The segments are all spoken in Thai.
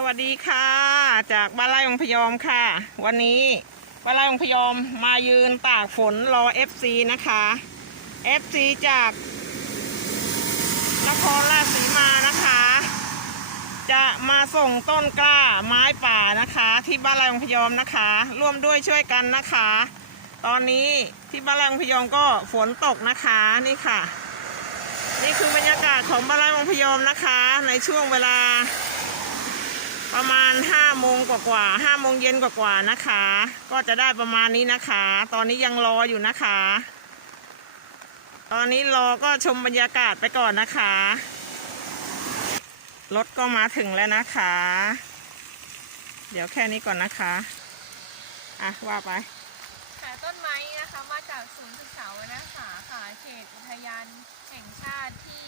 สวัสดีค่ะ จากบ้านไร่องพยอมค่ะ วันนี้บ้านไร่องพยอมมายืนตากฝนรอ FC นะคะ FC จากนครราชสีมานะคะ จะมาส่งต้นกล้าไม้ป่านะคะ ที่บ้านไร่องพยอมนะคะ ร่วมด้วยช่วยกันนะคะ ตอนนี้ที่บ้านไร่องพยอมก็ฝนตกนะคะนี่ค่ะ นี่คือบรรยากาศของบ้านไร่องพยอมนะคะ ในช่วงเวลา ประมาณห้าโมงกว่าๆห้าโมงเย็นกว่าๆนะคะ ก็จะได้ประมาณนี้นะคะ ตอนนี้ยังรออยู่นะคะ ตอนนี้รอก็ชมบรรยากาศไปก่อนนะคะ รถก็มาถึงแล้วนะคะ เดี๋ยวแค่นี้ก่อนนะคะ อะว่าไปขายต้นไม้นะคะมาจากศูนย์ศึกษาวรรณศาสตร์ค่ะเขตอุทยานแห่งชาติที่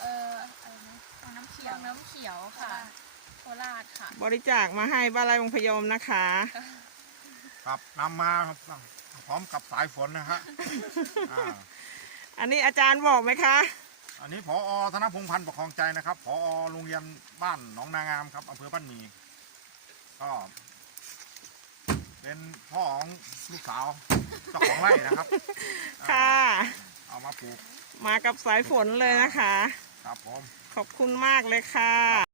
เอ่ออะไรนะวังน้ำเขียววังน้ำเขียวค่ะ โคราชค่ะ บริจาคมาให้บ้านไร่องพยอมนะคะ ครับนำมาครับพร้อมกับสายฝนนะฮะอ่าอันนี้อาจารย์บอกไหมคะ อันนี้พอธนพงษ์พันธ์ประคองใจนะครับพอโรงเรียนบ้านหนองนางามครับอำเภอบ้านหมีก็เป็นพ่อของลูกสาวเจ้าของไร่นะครับอ่าค่ะเอามาปลูกมากับสายฝนเลยนะคะ ครับผม ขอบคุณมากเลยค่ะ